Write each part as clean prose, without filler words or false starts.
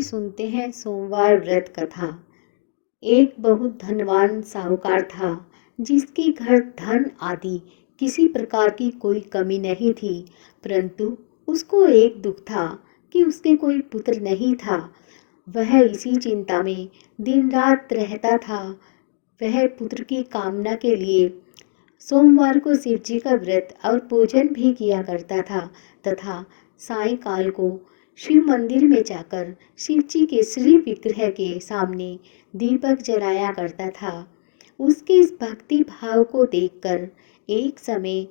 अभी सुनते हैं सोमवार व्रत कथा। एक बहुत धनवान साहूकार था, जिसके घर धन आदि किसी प्रकार की कोई कमी नहीं थी। परंतु उसको एक दुख था कि उसके कोई पुत्र नहीं था। वह इसी चिंता में दिन रात रहता था। वह पुत्र की कामना के लिए सोमवार को शिव जी का व्रत और पूजन भी किया करता था तथा सायंकाल को शिव मंदिर में जाकर शिव जी के श्री विग्रह के सामने दीपक जलाया करता था। उसके इस भक्ति भाव को देखकर एक समय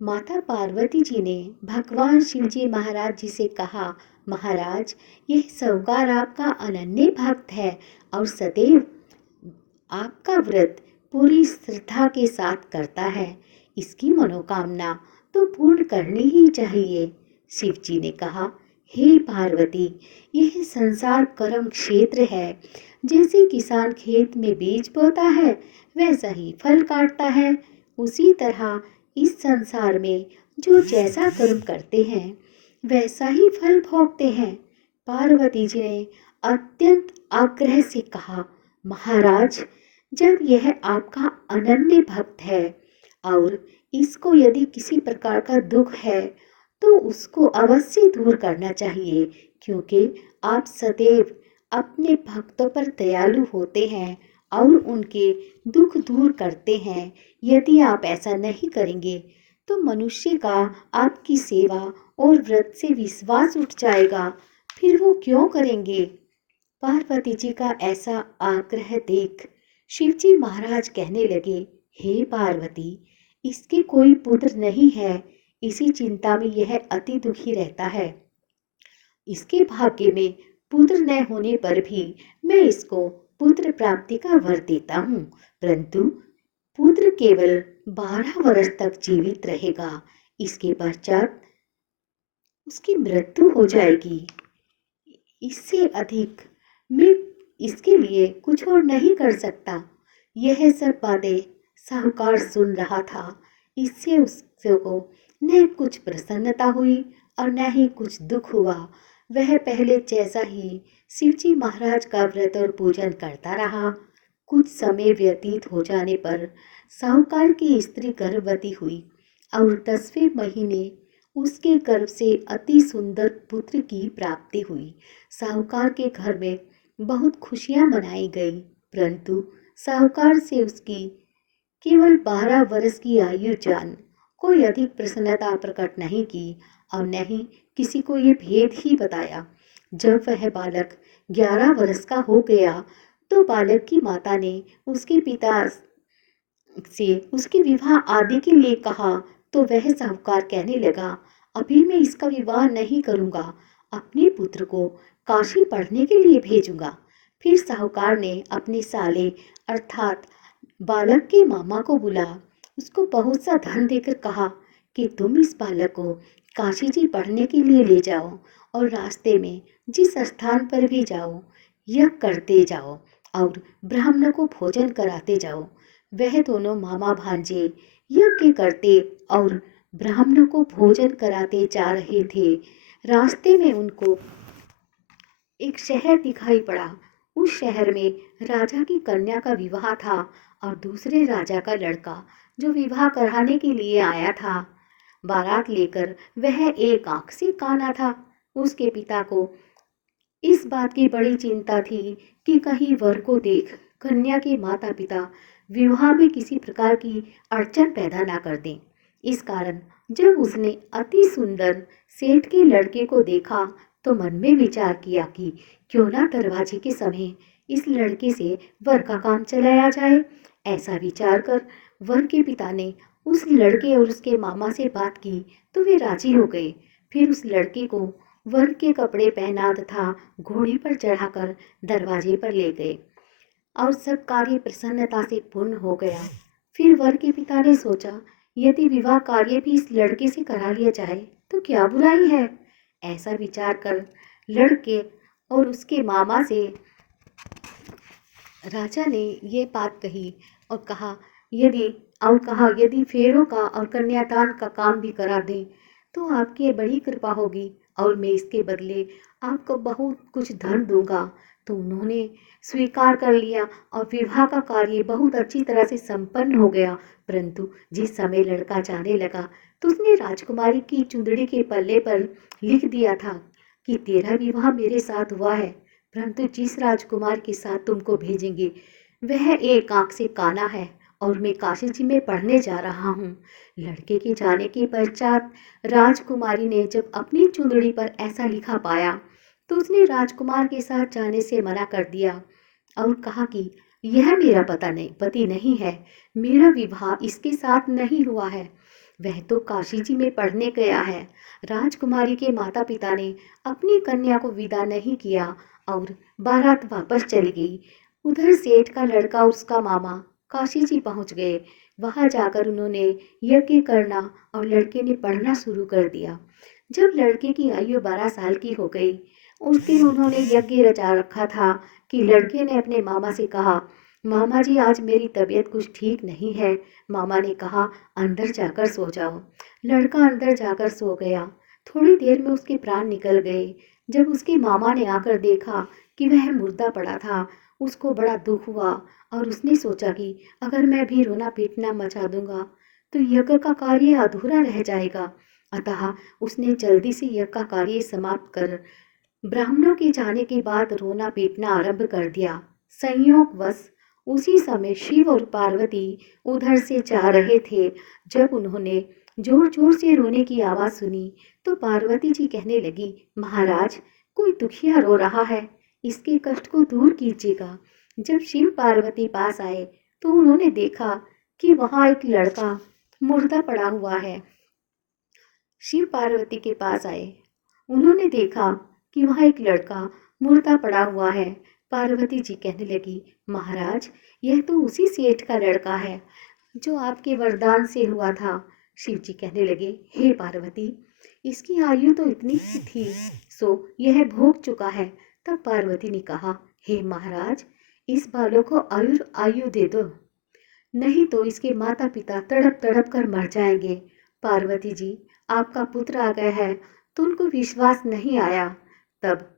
माता पार्वती जी ने भगवान शिव जी महाराज जी से कहा, महाराज, यह साहूकार आपका अनन्य भक्त है और सदैव आपका व्रत पूरी श्रद्धा के साथ करता है। इसकी मनोकामना तो पूर्ण करनी ही चाहिए। शिव जी ने कहा, हे पार्वती, यह संसार कर्म क्षेत्र है। जैसे किसान खेत में बीज बोता है वैसा ही फल काटता है, उसी तरह इस संसार में जो जैसा कर्म करते हैं वैसा ही फल भोगते हैं। पार्वती जी ने अत्यंत आग्रह से कहा, महाराज, जब यह आपका अनन्य भक्त है और इसको यदि किसी प्रकार का दुख है तो उसको अवश्य दूर करना चाहिए, क्योंकि आप सदैव अपने भक्तों पर दयालु होते हैं और उनके दुख दूर करते हैं। यदि आप ऐसा नहीं करेंगे तो मनुष्य का आपकी सेवा और व्रत से विश्वास उठ जाएगा, फिर वो क्यों करेंगे। पार्वती जी का ऐसा आग्रह देख शिव जी महाराज कहने लगे, हे पार्वती, इसके कोई पुत्र नहीं है, इसी चिंता में यह अति दुखी रहता है। इसके भाग्य में पुत्र न होने पर भी मैं इसको पुत्र प्राप्ति का वर देता हूँ, परंतु पुत्र केवल 12 वर्ष तक जीवित रहेगा। इसके पश्चात उसकी मृत्यु हो जाएगी। इससे अधिक मैं इसके लिए कुछ और नहीं कर सकता। यह सब बातें साहूकार सुन रहा था। इससे उसको न कुछ प्रसन्नता हुई और न ही कुछ दुख हुआ। वह पहले जैसा ही शिवजी महाराज का व्रत और पूजन करता रहा। कुछ समय व्यतीत हो जाने पर साहूकार की स्त्री गर्भवती हुई और 10वें महीने उसके गर्भ से अति सुंदर पुत्र की प्राप्ति हुई। साहूकार के घर में बहुत खुशियां मनाई गई, परंतु साहूकार से उसकी केवल 12 वर्ष की आयु जान कोई अधिक प्रसन्नता प्रकट नहीं की और न ही किसी को ये भेद ही बताया। जब वह बालक 11 वर्ष का हो गया तो बालक की माता ने उसके पिता से उसके विवाह आदि के लिए कहा, तो वह साहूकार कहने लगा, अभी मैं इसका विवाह नहीं करूंगा, अपने पुत्र को काशी पढ़ने के लिए भेजूंगा। फिर साहूकार ने अपने साले अर्थात बालक के मामा को बुला उसको बहुत सा धन देकर कहा कि तुम इस बालक को काशी जी पढ़ने के लिए ले जाओ और रास्ते में जिस स्थान पर भी जाओ यह करते जाओ और ब्राह्मण को भोजन कराते जाओ। वह दोनों मामा भांजे यज्ञ करते और ब्राह्मणों को भोजन कराते जा रहे थे। रास्ते में उनको एक शहर दिखाई पड़ा। उस शहर में राजा की कन्या का विवाह था और दूसरे राजा का लड़का जो विवाह कराने के लिए आया था बारात लेकर, वह एक आंख से काना था। उसके पिता को इस बात की बड़ी चिंता थी कि कहीं वर को देख कन्या के माता पिता विवाह में किसी प्रकार की अड़चन पैदा ना कर दें। इस कारण जब उसने अति सुंदर सेठ के लड़के को देखा तो मन में विचार किया कि क्यों ना दरवाजे के समय इस लड़के से वर का काम चलाया जाए। ऐसा विचार कर वर के पिता ने उस लड़के और उसके मामा से बात की तो वे राजी हो गए। फिर उस लड़के को वर के कपड़े पहना तथा घोड़े पर चढ़ाकर दरवाजे पर ले गए और सब कार्य प्रसन्नता से पूर्ण हो गया। फिर वर के पिता ने सोचा, यदि विवाह कार्य भी इस लड़के से करा लिया जाए तो क्या बुराई है। ऐसा विचार कर लड़के और उसके मामा से राजा ने ये बात कही और कहा यदि फेरों का और कन्यादान का काम भी करा दें तो आपकी बड़ी कृपा होगी और मैं इसके बदले आपको बहुत कुछ धन दूंगा। तो उन्होंने स्वीकार कर लिया और विवाह का कार्य बहुत अच्छी तरह से संपन्न हो गया। परंतु जिस समय लड़का जाने लगा तो उसने राजकुमारी की चुंदड़ी के पल्ले पर लिख दिया था कि तेरा विवाह मेरे साथ हुआ है, परंतु जिस राजकुमार के साथ तुमको भेजेंगे वह एक आंख से काना है और मैं काशी जी में पढ़ने जा रहा हूँ। लड़के के जाने के पश्चात राजकुमारी ने जब अपनी चुंदड़ी पर ऐसा लिखा पाया तो उसने राजकुमार के साथ जाने से मना कर दिया और कहा कि यह मेरा पति नहीं है, मेरा विवाह इसके साथ नहीं हुआ है, वह तो काशी जी में पढ़ने गया है। राजकुमारी के माता पिता ने अपनी कन्या को विदा नहीं किया और बारात वापस चली गई। उधर सेठ का लड़का और उसका मामा काशी जी पहुंच गए। वहां जाकर उन्होंने यज्ञ करना और लड़के ने पढ़ना शुरू कर दिया। जब लड़के की आयु 12 साल की हो गई उस दिन उन्होंने यज्ञ रचा रखा था कि लड़के ने अपने मामा से कहा, मामा जी आज मेरी तबीयत कुछ ठीक नहीं है। मामा ने कहा अंदर जाकर सो जाओ। लड़का अंदर जाकर सो गया। थोड़ी देर में उसके प्राण निकल गए। जब उसके मामा ने आकर देखा कि वह मुर्दा पड़ा था उसको बड़ा दुख हुआ और उसने सोचा कि अगर मैं भी रोना पीटना मचा दूंगा तो यज्ञ का कार्य अधूरा रह जाएगा। अतः उसने जल्दी से यज्ञ का कार्य समाप्त कर ब्राह्मणों के जाने के बाद रोना पीटना आरंभ कर दिया। संयोगवश उसी समय शिव और पार्वती उधर से जा रहे थे। जब उन्होंने जोर जोर से रोने की आवाज सुनी तो पार्वती जी कहने लगी, महाराज कोई दुखिया रो रहा है, इसके कष्ट को दूर कीजिएगा। जब शिव पार्वती पास आए तो उन्होंने देखा कि वहां एक लड़का मुर्दा पड़ा हुआ है। शिव पार्वती के पास आए, उन्होंने देखा कि वहां एक लड़का मुर्दा पड़ा हुआ है। पार्वती जी कहने लगी, महाराज यह तो उसी सेठ का लड़का है जो आपके वरदान से हुआ था। शिव जी कहने लगे, हे पार्वती इसकी आयु तो इतनी ही थी सो यह भोग चुका है। तब पार्वती ने कहा, हे महाराज इस बालक को आयु दे दो, नहीं तो इसके माता पिता तड़प तड़प कर मर जाएंगे। पार्वती जी आपका पुत्र आ गया है तो उनको विश्वास नहीं आया। तब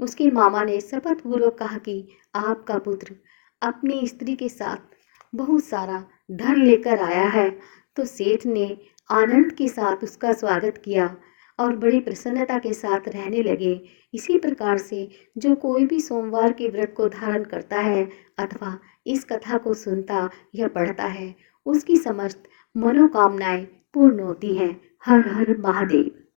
उसके मामा ने शपथ पूर्वक कहा कि आपका पुत्र अपनी स्त्री के साथ बहुत सारा धन लेकर आया है। तो सेठ ने आनंद के साथ उसका स्वागत किया और बड़ी प्रसन्नता के साथ रहने लगे। इसी प्रकार से जो कोई भी सोमवार के व्रत को धारण करता है अथवा इस कथा को सुनता या पढ़ता है उसकी समस्त मनोकामनाएं पूर्ण होती हैं। हर हर महादेव।